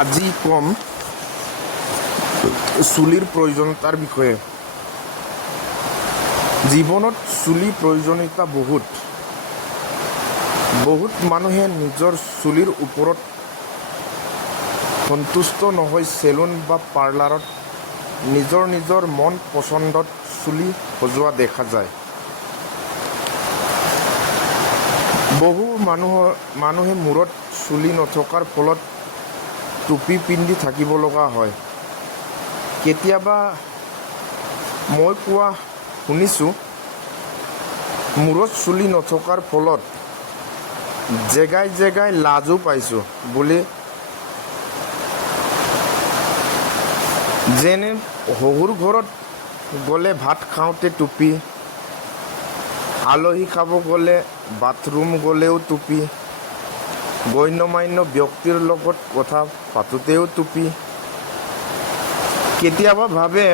আজি কম চুলিৰ প্ৰয়োজনীয়তাৰ বিষয়ে। জীৱনত চুলিৰ প্ৰয়োজনীয়তা বহুত মানুহে নিজৰ চুলিৰ ওপৰত সন্তুষ্ট নহয় চেলুন বা পাৰ্লাৰত নিজৰ মন পচন্দত চুলি সজোৱা দেখা যায়। বহু মানুহে মূৰত চুলি নথকাৰ ফলত টুপি পিন্ধি থাকিব লগা হয়। কেতিয়াবা মই কোৱা শুনিছোঁ মূৰত চুলি নথকাৰ ফলত জেগাই লাজো পাইছোঁ বুলি। যেনে শহুৰ ঘৰত গ'লে ভাত খাওঁতে টুপি, আলহী খাব গ'লে, বাথৰুম গ'লেও টুপি, গণ্যমান্য ব্যক্তিৰ লগত কথা পাতোঁতেও টুপি। কেতিয়াবা ভাবে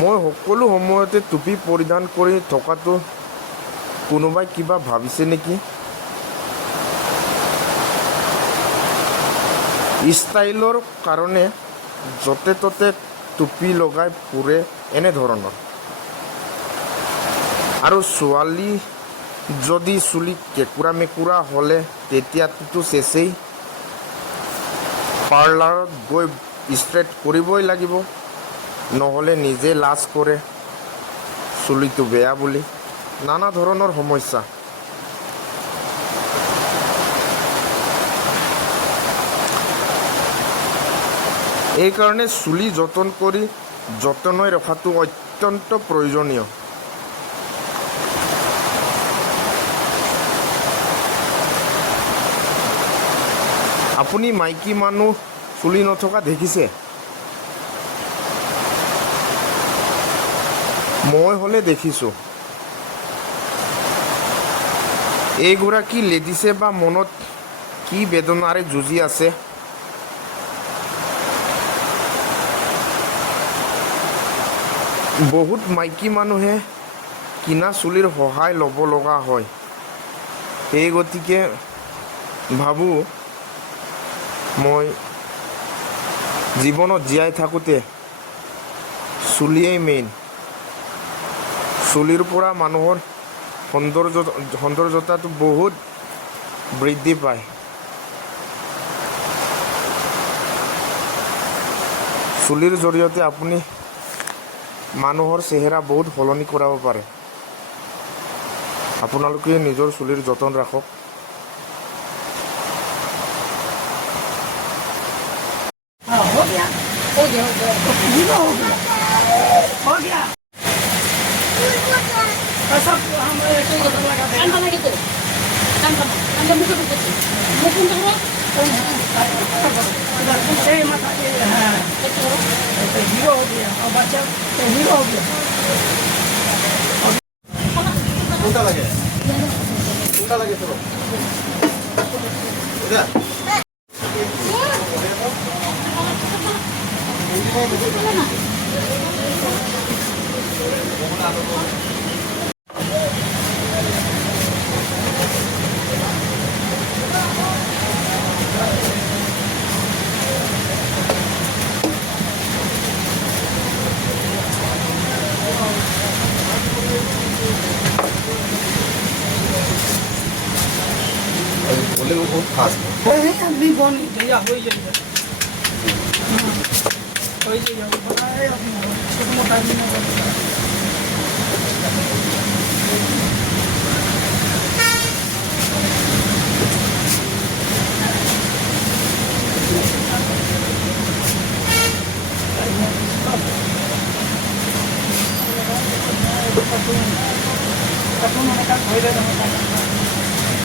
মই সকলো সময়তে টুপি পৰিধান কৰি থকাটো কোনোবাই কিবা ভাবিছে নেকি? ষ্টাইলৰ কাৰণে য'তে ত'তে টুপি লগাই ফুৰে এনেধৰণৰ। আৰু ছোৱালী যদি চুলি কেঁকুৰা মেকুৰা হ'লে তেতিয়াতো চেচেই। পাৰ্লাৰত গৈ ষ্ট্ৰেট কৰিবই লাগিব, নহ'লে নিজে লাজ কৰে চুলিটো বেয়া বুলি। নানা ধৰণৰ সমস্যা। এইকাৰণে চুলি যতনাই ৰখাটো অত্যন্ত প্ৰয়োজনীয়। আপুনি মাইকী মানুহ চুলি নথকা দেখিছে? মই হ'লে দেখিছোঁ। এইগৰাকী লেডিছে বা মনত কি বেদনাৰে যুঁজি আছে। বহুত মাইকী মানুহে কিনা চুলিৰ সহায় ল'ব লগা হয়। সেই গতিকে ভাবোঁ মই জীৱনত জীয়াই থাকোঁতে চুলিয়েই মেইন। চুলিৰ পৰা মানুহৰ সৌন্দৰ্যতাটো বহুত বৃদ্ধি পায়। চুলিৰ জৰিয়তে আপুনি মানুহৰ চেহেৰা বহুত সলনি কৰাব পাৰে। আপোনালোকে নিজৰ চুলিৰ যতন ৰাখক। बोले वो बहुत खास है नहीं कौन भैया हो जाएगा हो जाएगा वो बताए अपना छोटा मोटा भी ना Aku mau makan, boleh dah makan.